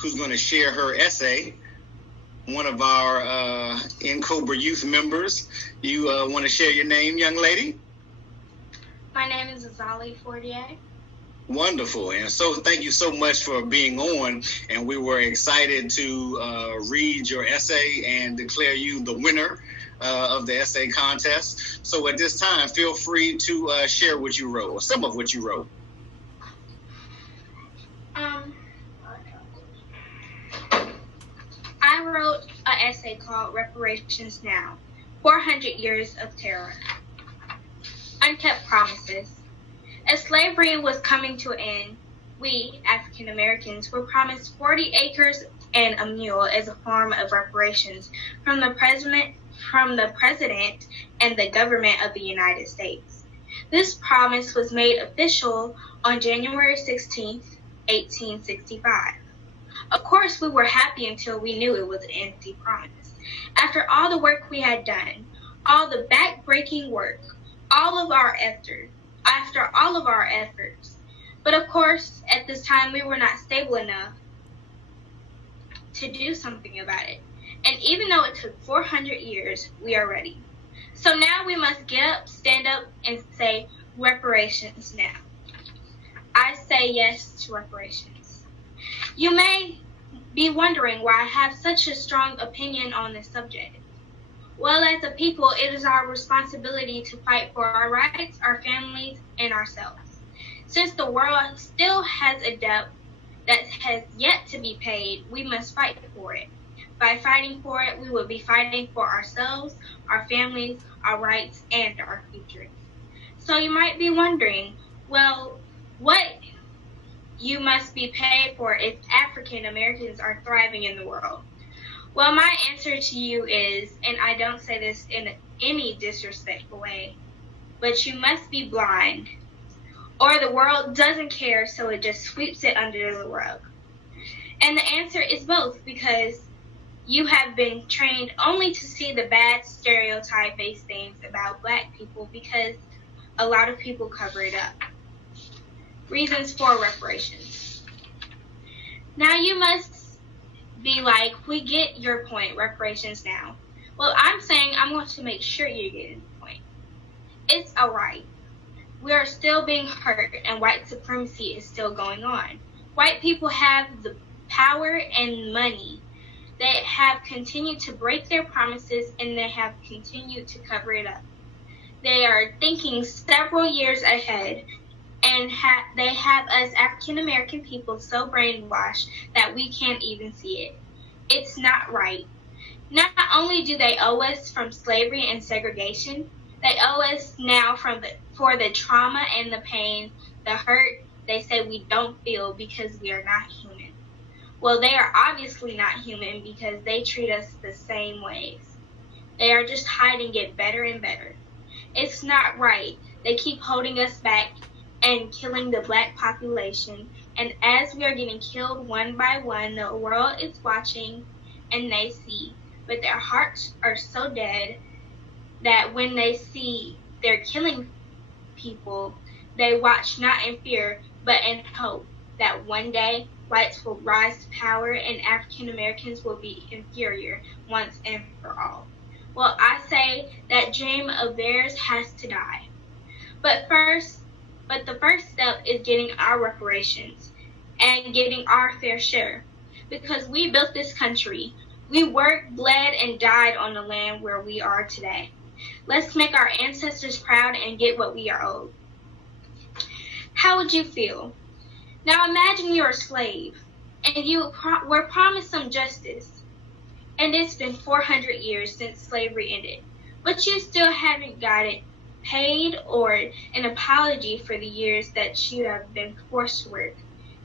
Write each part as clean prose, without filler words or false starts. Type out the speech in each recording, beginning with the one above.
who's going to share her essay. One of our NCOBRA youth members. You want to share your name, young lady? My name is Azali Fortier. Wonderful. And so thank you so much for being on. And we were excited to read your essay and declare you the winner of the essay contest. So at this time, feel free to share what you wrote, or some of what you wrote. I wrote an essay called Reparations Now, 400 Years of Terror. Unkept Promises. As slavery was coming to an end, we, African Americans, were promised 40 acres and a mule as a form of reparations from the president and the government of the United States. This promise was made official on January 16, 1865. Of course, we were happy until we knew it was an empty promise. After all the work we had done, all the back-breaking work, after all of our efforts. But of course, at this time, we were not stable enough to do something about it. And even though it took 400 years, we are ready. So now we must get up, stand up, and say, reparations now. I say yes to reparations. You may be wondering why I have such a strong opinion on this subject. Well, as a people, it is our responsibility to fight for our rights, our families, and ourselves. Since the world still has a debt that has yet to be paid, we must fight for it. By fighting for it, we will be fighting for ourselves, our families, our rights, and our future. So you might be wondering, well, what you must be paid for if African Americans are thriving in the world? Well, my answer to you is, and I don't say this in any disrespectful way, but you must be blind, or the world doesn't care, so it just sweeps it under the rug. And the answer is both, because you have been trained only to see the bad stereotype-based things about Black people because a lot of people cover it up. Reasons for reparations. Now you must be like, we get your point, reparations now. Well, I'm saying I'm going to make sure you're getting the point. It's a right. We are still being hurt and white supremacy is still going on. White people have the power and money. They have continued to break their promises and they have continued to cover it up. They are thinking several years ahead, and they have us African American people so brainwashed that we can't even see it. It's not right. Not only do they owe us from slavery and segregation, they owe us now for the trauma and the pain, the hurt they say we don't feel because we are not human. Well, they are obviously not human because they treat us the same ways. They are just hiding it better and better. It's not right. They keep holding us back and killing the Black population. And as we are getting killed one by one, the world is watching and they see. But their hearts are so dead that when they see they're killing people, they watch not in fear, but in hope that one day whites will rise to power and African Americans will be inferior once and for all. Well, I say that dream of theirs has to die. But the first step is getting our reparations and getting our fair share. Because we built this country. We worked, bled, and died on the land where we are today. Let's make our ancestors proud and get what we are owed. How would you feel? Now imagine you're a slave and you were promised some justice. And it's been 400 years since slavery ended, but you still haven't got it paid or an apology for the years that you have been forced to work.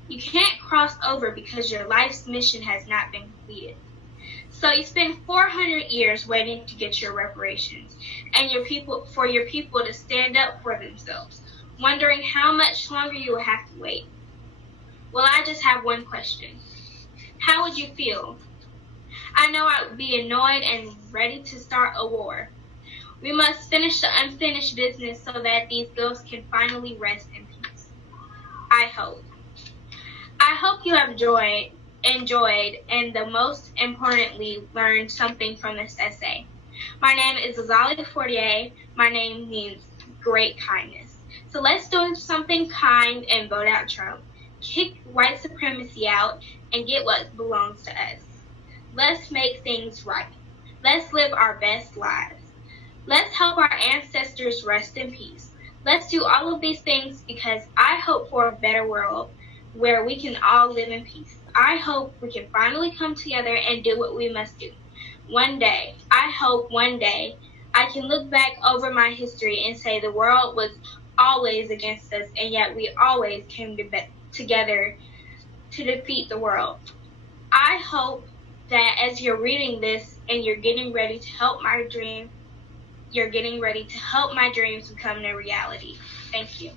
You can't cross over because your life's mission has not been completed. So you spend 400 years waiting to get your reparations and for your people to stand up for themselves, wondering how much longer you will have to wait. Well, I just have one question. How would you feel? I know I would be annoyed and ready to start a war. We must finish the unfinished business so that these girls can finally rest in peace. I hope you have enjoyed enjoyed, and the most importantly, learned something from this essay. My name is Azali Fortier. My name means great kindness. So let's do something kind and vote out Trump. Kick white supremacy out and get what belongs to us. Let's make things right. Let's live our best lives. Let's help our ancestors rest in peace. Let's do all of these things because I hope for a better world where we can all live in peace. I hope we can finally come together and do what we must do. One day, I hope one day, I can look back over my history and say the world was always against us, and yet we always came together to defeat the world. I hope that as you're reading this and you're getting ready to help my dreams become a reality. Thank you.